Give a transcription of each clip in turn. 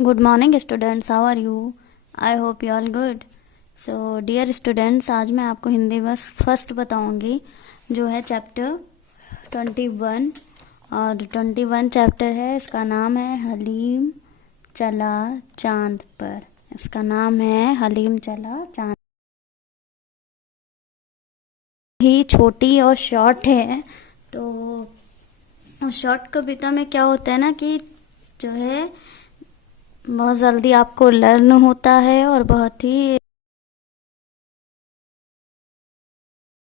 Good morning students, how are you? I hope you all good. So dear students, आज मैं आपको हिंदी बस first बताऊंगी जो है चैप्टर 21 और 21 चैप्टर है। इसका नाम है हलीम चला चांद पर। इसका नाम है हलीम चला चांद। ही छोटी और शॉर्ट है। तो शॉर्ट कविता में क्या होता है ना कि जो है बहुत जल्दी आपको लर्न होता है और बहुत ही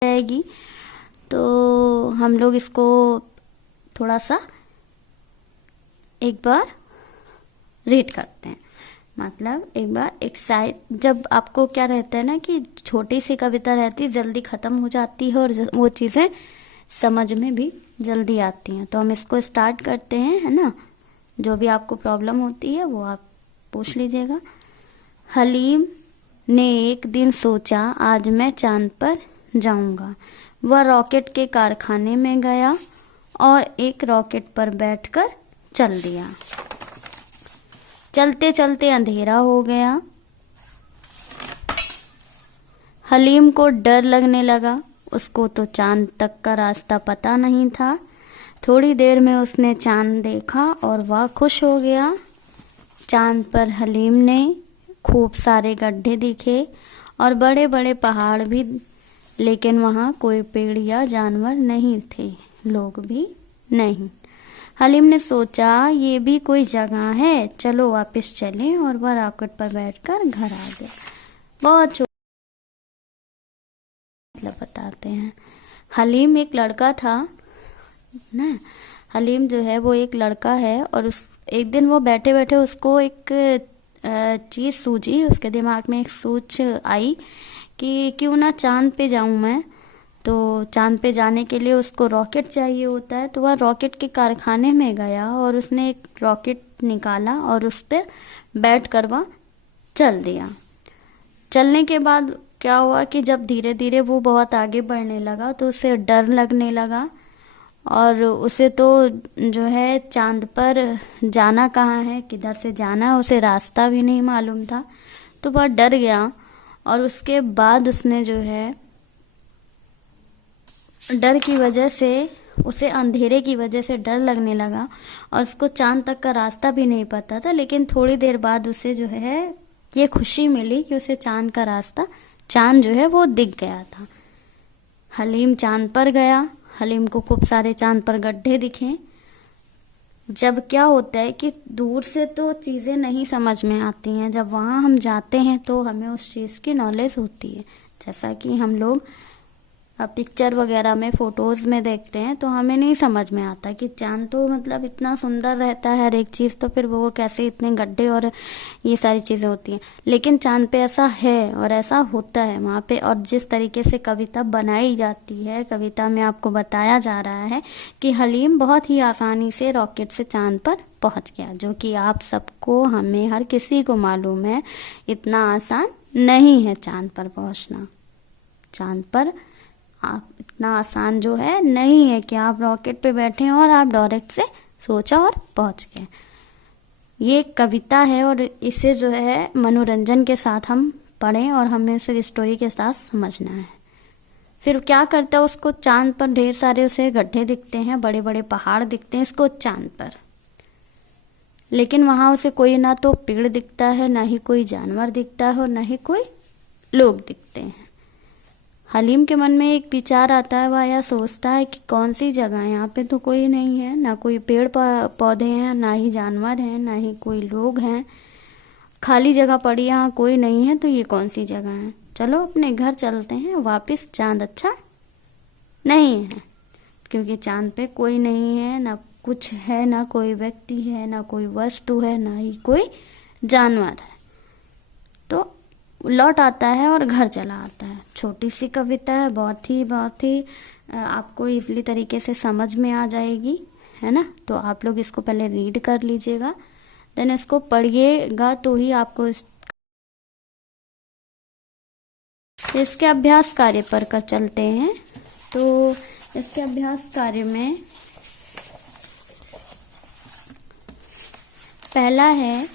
आएगी। तो हम लोग इसको थोड़ा सा एक बार रीड करते हैं। मतलब एक बार एक साइड जब आपको क्या रहता है ना कि छोटी सी कविता रहती है, जल्दी ख़त्म हो जाती है और वो चीज़ें समझ में भी जल्दी आती हैं। तो हम इसको स्टार्ट करते हैं, है ना। जो भी आपको प्रॉब्लम होती है वो आप पूछ लीजिएगा। हलीम ने एक दिन सोचा आज मैं चांद पर जाऊंगा। वह रॉकेट के कारखाने में गया और एक रॉकेट पर बैठकर चल दिया। चलते चलते अंधेरा हो गया। हलीम को डर लगने लगा। उसको तो चांद तक का रास्ता पता नहीं था। थोड़ी देर में उसने चांद देखा और वह खुश हो गया। चांद पर हलीम ने खूब सारे गड्ढे दिखे और बड़े बड़े पहाड़ भी, लेकिन वहाँ कोई पेड़ या जानवर नहीं थे, लोग भी नहीं। हलीम ने सोचा ये भी कोई जगह है, चलो वापस चलें, और वह रॉकेट पर बैठकर घर आ गया। बहुत छोटा मतलब बताते हैं। हलीम एक लड़का था ना। हलीम जो है वो एक लड़का है और उस एक दिन वो बैठे बैठे उसको एक चीज़ सूझी। उसके दिमाग में एक सोच आई कि क्यों ना चांद पे जाऊं मैं। तो चांद पे जाने के लिए उसको रॉकेट चाहिए होता है। तो वह रॉकेट के कारखाने में गया और उसने एक रॉकेट निकाला और उस पर बैठ कर वह चल दिया। चलने के बाद क्या हुआ कि जब धीरे धीरे वो बहुत आगे बढ़ने लगा तो उसे डर लगने लगा और उसे तो जो है चांद पर जाना कहाँ है, किधर से जाना है, उसे रास्ता भी नहीं मालूम था। तो वह डर गया और उसके बाद उसने जो है डर की वजह से, उसे अंधेरे की वजह से डर लगने लगा और उसको चांद तक का रास्ता भी नहीं पता था। लेकिन थोड़ी देर बाद उसे जो है ये खुशी मिली कि उसे चांद का रास्ता, चांद जो है वो दिख गया था। हलीम चांद पर गया। हलीम को खूब सारे चांद पर गड्ढे दिखे। जब क्या होता है कि दूर से तो चीज़ें नहीं समझ में आती हैं, जब वहाँ हम जाते हैं तो हमें उस चीज़ की नॉलेज होती है। जैसा कि हम लोग पिक्चर वगैरह में, फोटोज़ में देखते हैं तो हमें नहीं समझ में आता कि चांद तो मतलब इतना सुंदर रहता है हर एक चीज़, तो फिर वो कैसे इतने गड्ढे और ये सारी चीज़ें होती हैं। लेकिन चांद पे ऐसा है और ऐसा होता है वहाँ पे। और जिस तरीके से कविता बनाई जाती है, कविता में आपको बताया जा रहा है कि हलीम बहुत ही आसानी से रॉकेट से चांद पर पहुँच गया, जो कि आप सबको, हमें, हर किसी को मालूम है इतना आसान नहीं है चांद पर पहुँचना। चांद पर आप इतना आसान जो है नहीं है कि आप रॉकेट पे बैठे और आप डायरेक्ट से सोचा और पहुंच गए। ये कविता है और इसे जो है मनोरंजन के साथ हम पढ़ें और हमें उसे स्टोरी के साथ समझना है। फिर क्या करता है, उसको चांद पर ढेर सारे उसे गड्ढे दिखते हैं, बड़े बड़े पहाड़ दिखते हैं इसको चांद पर। लेकिन वहाँ उसे कोई ना तो पेड़ दिखता है, ना ही कोई जानवर दिखता है और ना ही कोई लोग दिखते हैं। हलीम के मन में एक विचार आता है। वह यह सोचता है कि कौन सी जगह है, यहाँ पे तो कोई नहीं है, ना कोई पेड़ पौधे हैं, ना ही जानवर हैं, ना ही कोई लोग हैं, खाली जगह पड़ी, यहाँ कोई नहीं है, तो ये कौन सी जगह है। चलो अपने घर चलते हैं वापस। चांद अच्छा नहीं है क्योंकि चांद पे कोई नहीं है, ना कुछ है, ना कोई व्यक्ति है, ना कोई वस्तु है, ना ही कोई जानवर है। तो लौट आता है और घर चला आता है। छोटी सी कविता है, बहुत ही आपको इजली तरीके से समझ में आ जाएगी, है ना। तो आप लोग इसको पहले रीड कर लीजिएगा, देन इसको पढ़िएगा तो ही आपको इसके अभ्यास कार्य पर कर चलते हैं। तो इसके अभ्यास कार्य में पहला है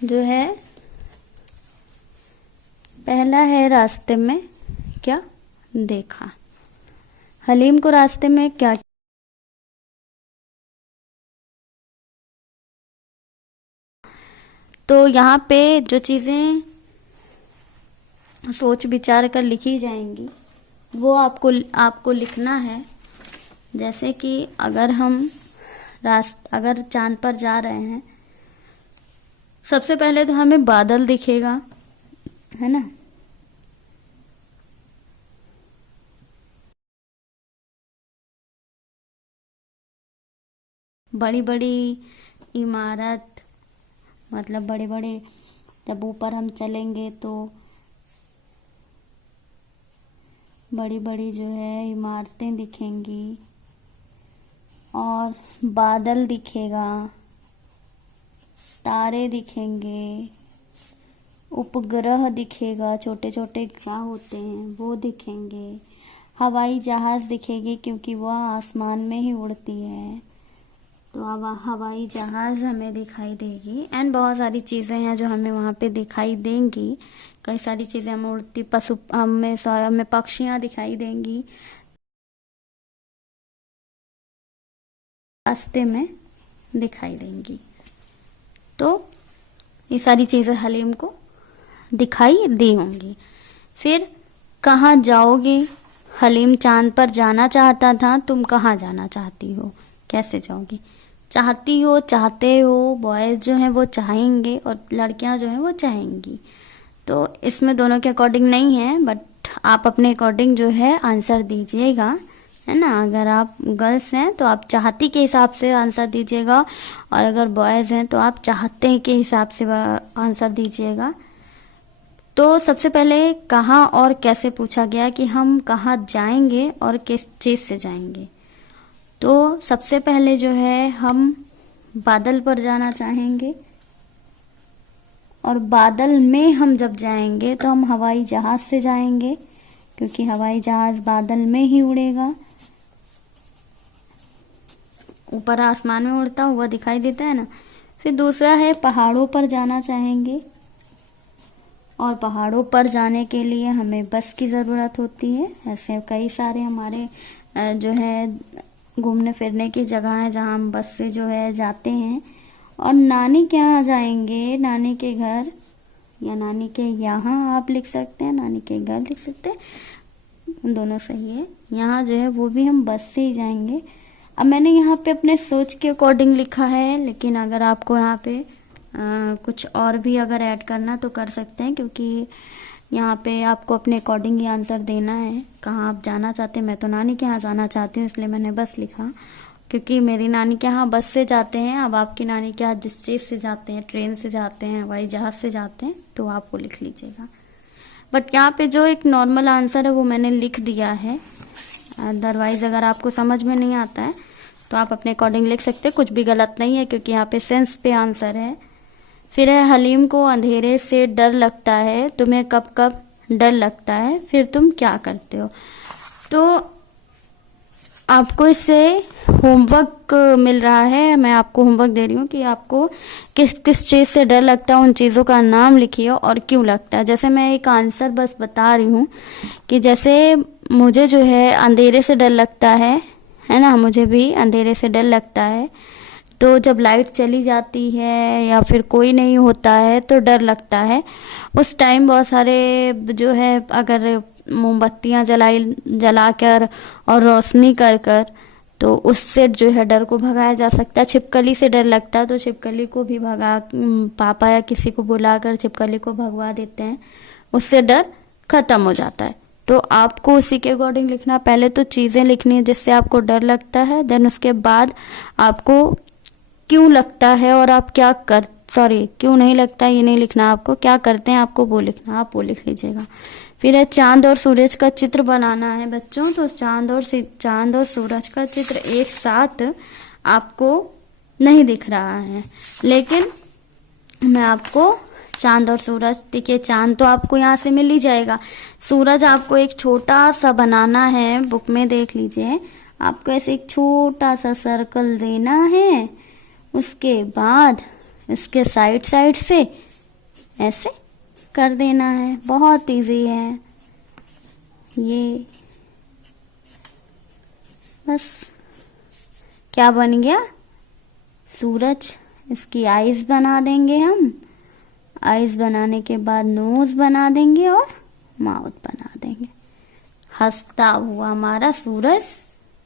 जो है पहला है रास्ते में क्या देखा। हलीम को रास्ते में क्या, तो यहाँ पे जो चीजें सोच विचार कर लिखी जाएंगी वो आपको लिखना है। जैसे कि अगर हम अगर चांद पर जा रहे हैं, सबसे पहले तो हमें बादल दिखेगा, है ना। बड़ी बड़ी इमारत, मतलब बड़े बड़े, जब ऊपर हम चलेंगे तो बड़ी बड़ी जो है इमारतें दिखेंगी और बादल दिखेगा, तारे दिखेंगे, उपग्रह दिखेगा, छोटे छोटे ग्रह होते हैं वो दिखेंगे, हवाई जहाज दिखेगी क्योंकि वह आसमान में ही उड़ती है, तो अब हवाई जहाज हमें दिखाई देगी। एंड बहुत सारी चीज़ें हैं जो हमें वहाँ पे दिखाई देंगी। कई सारी चीज़ें हमें उड़ती हमें पक्षियाँ दिखाई देंगी रास्ते में दिखाई देंगी। तो ये सारी चीज़ें हलीम को दिखाई दी होंगी। फिर कहाँ जाओगे? हलीम चांद पर जाना चाहता था, तुम कहाँ जाना चाहती हो, कैसे जाओगी? चाहती हो, चाहते हो, बॉयज़ जो हैं वो चाहेंगे और लड़कियां जो हैं वो चाहेंगी। तो इसमें दोनों के अकॉर्डिंग नहीं है, बट आप अपने अकॉर्डिंग जो है आंसर दीजिएगा, है ना। अगर आप गर्ल्स हैं तो आप चाहती के हिसाब से आंसर दीजिएगा, और अगर बॉयज़ हैं तो आप चाहते के हिसाब से आंसर दीजिएगा। तो सबसे पहले कहाँ और कैसे पूछा गया कि हम कहाँ जाएंगे और किस चीज़ से जाएंगे। तो सबसे पहले जो है हम बादल पर जाना चाहेंगे, और बादल में हम जब जाएंगे तो हम हवाई जहाज से जाएंगे, क्योंकि हवाई जहाज बादल में ही उड़ेगा, ऊपर आसमान में उड़ता हुआ दिखाई देता है ना। फिर दूसरा है पहाड़ों पर जाना चाहेंगे, और पहाड़ों पर जाने के लिए हमें बस की ज़रूरत होती है। ऐसे कई सारे हमारे जो है घूमने फिरने की जगह है जहाँ हम बस से जो है जाते हैं। और नानी के यहाँ जाएंगे, नानी के घर, या नानी के यहाँ आप लिख सकते हैं, नानी के घर लिख सकते हैं, दोनों सही है। यहाँ जो है वो भी हम बस से ही जाएंगे। अब मैंने यहाँ पे अपने सोच के अकॉर्डिंग लिखा है, लेकिन अगर आपको यहाँ पे कुछ और भी अगर ऐड करना तो कर सकते हैं, क्योंकि यहाँ पे आपको अपने अकॉर्डिंग ही आंसर देना है कहाँ आप जाना चाहते हैं। मैं तो नानी के यहाँ जाना चाहती हूँ, इसलिए मैंने बस लिखा, क्योंकि मेरी नानी के यहाँ बस से जाते हैं। अब आपकी नानी के यहाँ जिस चीज़ से जाते हैं, ट्रेन से जाते हैं, हवाई जहाज से जाते हैं, तो आप वो लिख लीजिएगा। बट यहाँ पे जो एक नॉर्मल आंसर है वो मैंने लिख दिया है। अदरवाइज अगर आपको समझ में नहीं आता है तो आप अपने अकॉर्डिंग लिख सकते हैं, कुछ भी गलत नहीं है, क्योंकि यहाँ पे सेंस पे आंसर है। फिर है हलीम को अंधेरे से डर लगता है, तुम्हें कब कब डर लगता है, फिर तुम क्या करते हो। तो आपको इससे होमवर्क मिल रहा है, मैं आपको होमवर्क दे रही हूँ कि आपको किस किस चीज़ से डर लगता है, उन चीज़ों का नाम लिखिए और क्यों लगता है। जैसे मैं एक आंसर बस बता रही हूँ कि जैसे मुझे जो है अंधेरे से डर लगता है ना, मुझे भी अंधेरे से डर लगता है। तो जब लाइट चली जाती है या फिर कोई नहीं होता है तो डर लगता है। उस टाइम बहुत सारे जो है अगर मोमबत्तियाँ जलाकर और रोशनी कर कर तो उससे जो है डर को भगाया जा सकता है। छिपकली से डर लगता है तो छिपकली को भी पापा या किसी को बुलाकर छिपकली को भगवा देते हैं, उससे डर खत्म हो जाता है। तो आपको उसी के अकॉर्डिंग लिखना, पहले तो चीज़ें लिखनी है जिससे आपको डर लगता है, देन उसके बाद आपको क्यों लगता है और आप क्या क्यों नहीं लगता ये नहीं लिखना, आपको क्या करते हैं आपको वो लिखना, आप वो लिख लीजिएगा। फिर है चांद और सूरज का चित्र बनाना है बच्चों। तो चांद और सूरज का चित्र एक साथ आपको नहीं दिख रहा है, लेकिन मैं आपको चांद और सूरज, देखिए चांद तो आपको यहाँ से मिल ही जाएगा, सूरज आपको एक छोटा सा बनाना है, बुक में देख लीजिए। आपको ऐसे एक छोटा सा सर्कल देना है, उसके बाद इसके साइड साइड से ऐसे कर देना है, बहुत इजी है ये। बस क्या बन गया, सूरज। इसकी आईज बना देंगे हम, आईज बनाने के बाद नोज बना देंगे और माउथ बना देंगे। हंसता हुआ हमारा सूरज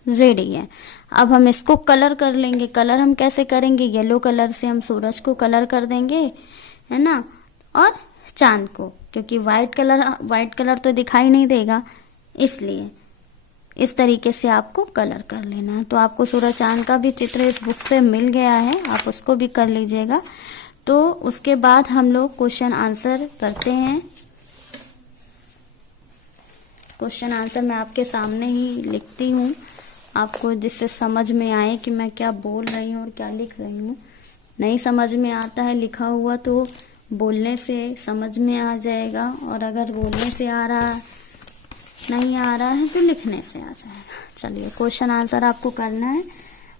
रेडी है। अब हम इसको कलर कर लेंगे। कलर हम कैसे करेंगे, येलो कलर से हम सूरज को कलर कर देंगे, है ना, और चांद को, क्योंकि वाइट कलर तो दिखाई नहीं देगा, इसलिए इस तरीके से आपको कलर कर लेना है। तो आपको सूरज चांद का भी चित्र इस बुक से मिल गया है, आप उसको भी कर लीजिएगा। तो उसके बाद हम लोग क्वेश्चन आंसर करते हैं। क्वेश्चन आंसर मैं आपके सामने ही लिखती हूँ, आपको जिससे समझ में आए कि मैं क्या बोल रही हूँ और क्या लिख रही हूँ। नहीं समझ में आता है लिखा हुआ तो बोलने से समझ में आ जाएगा, और अगर बोलने से नहीं आ रहा है तो लिखने से आ जाएगा। चलिए, क्वेश्चन आंसर आपको करना है।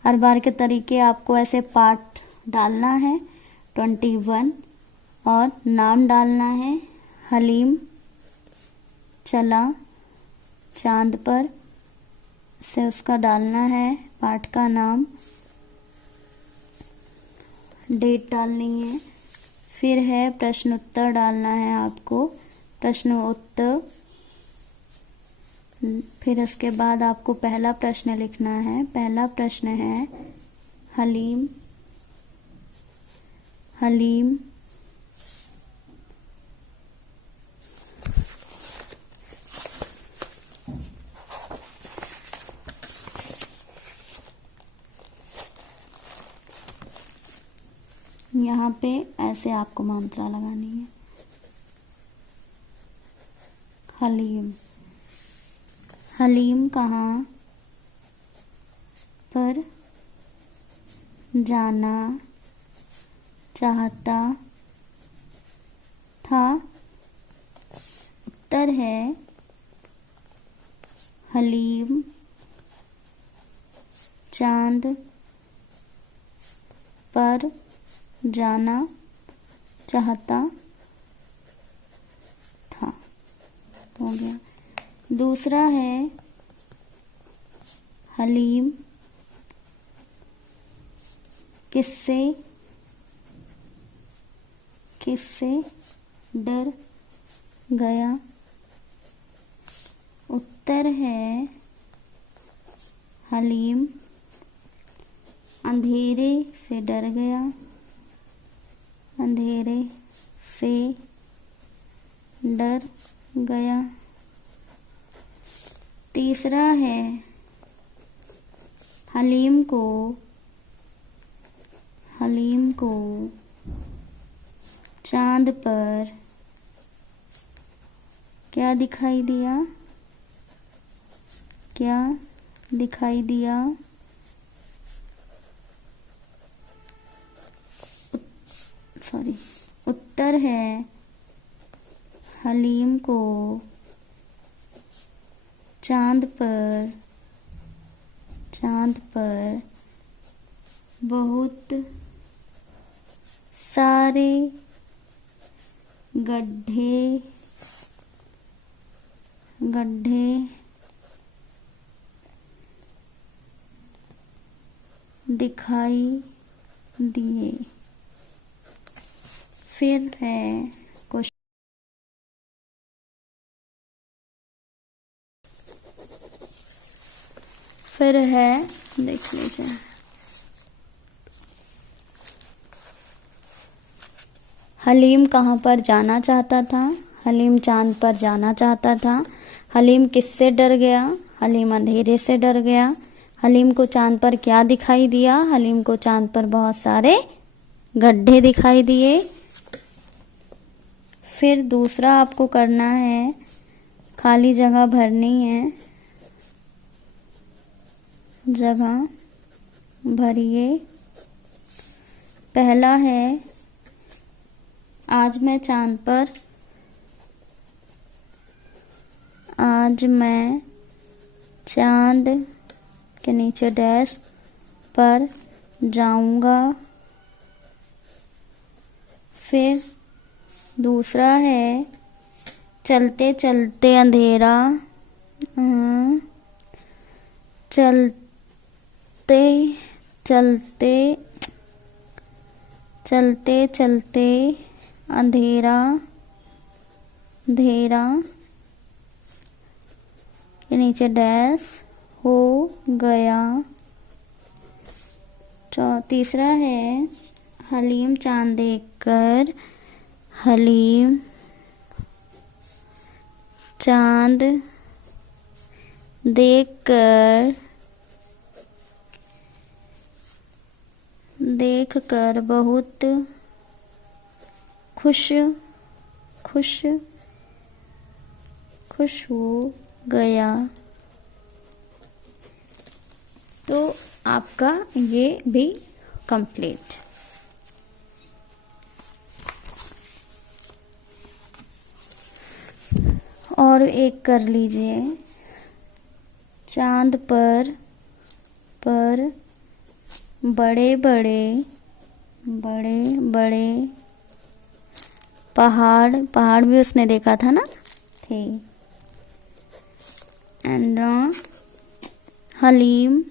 हर बार के तरीके आपको ऐसे पार्ट डालना है 21, और नाम डालना है हलीम चला चांद पर, से उसका डालना है पाठ का नाम, डेट डालनी है। फिर है प्रश्न उत्तर डालना है आपको, प्रश्न उत्तर। फिर उसके बाद आपको पहला प्रश्न लिखना है। पहला प्रश्न है हलीम यहाँ पे ऐसे आपको मात्रा लगानी है, हलीम कहाँ पर जाना चाहता था। उत्तर है हलीम चांद पर जाना चाहता था। हो गया। दूसरा है हलीम किससे डर गया। उत्तर है हलीम अंधेरे से डर गया, अंधेरे से डर गया। तीसरा है हलीम को चांद पर क्या दिखाई दिया। उत्तर है हलीम को चांद पर बहुत सारे गड्ढे दिखाई दिए। फिर है क्वेश्चन, फिर है देख लीजिए, हलीम कहाँ पर जाना चाहता था। हलीम चांद पर जाना चाहता था। हलीम किससे डर गया। हलीम अंधेरे से डर गया। हलीम को चांद पर क्या दिखाई दिया। हलीम को चांद पर बहुत सारे गड्ढे दिखाई दिए। फिर दूसरा आपको करना है, खाली जगह भरनी है, जगह भरिए। पहला है आज मैं चांद के नीचे डैश पर जाऊंगा। फिर दूसरा है चलते चलते अंधेरा, चलते चलते चलते चलते अंधेरा अंधेरा के नीचे डैश हो गया। तीसरा है हलीम चांद देखकर, हलीम चांद देखकर देखकर बहुत खुश खुश खुश हो गया। तो आपका ये भी कंप्लीट। और एक कर लीजिए, चांद पर बड़े बड़े पहाड़ भी उसने देखा था ना, थे। एंड हलीम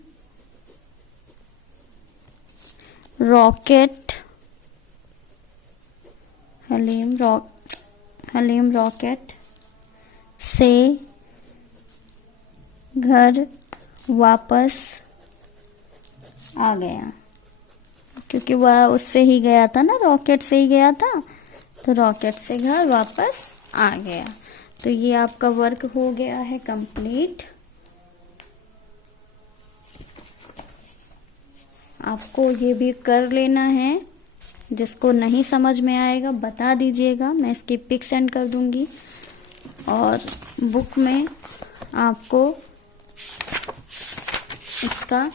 रॉकेट से घर वापस आ गया, क्योंकि वह उससे ही गया था ना, रॉकेट से ही गया था, तो रॉकेट से घर वापस आ गया। तो ये आपका वर्क हो गया है कंप्लीट। आपको ये भी कर लेना है। जिसको नहीं समझ में आएगा बता दीजिएगा, मैं इसकी पिक सेंड कर दूंगी। और बुक में आपको इसका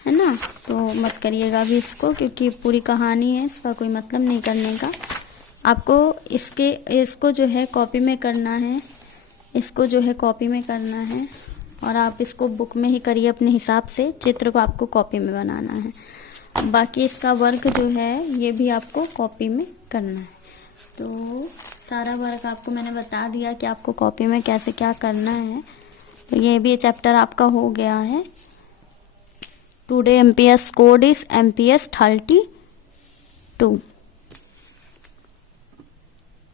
है ना, तो मत करिएगा अभी इसको, क्योंकि पूरी कहानी है, इसका कोई मतलब नहीं करने का। आपको इसको जो है कॉपी में करना है, इसको जो है कॉपी में करना है, और आप इसको बुक में ही करिए अपने हिसाब से। चित्र को आपको कॉपी में बनाना है, बाकी इसका वर्क जो है ये भी आपको कॉपी में करना है। तो सारा वर्क आपको मैंने बता दिया कि आपको कॉपी में कैसे क्या करना है। तो ये भी चैप्टर आपका हो गया है। Today MPS code is MPS 32।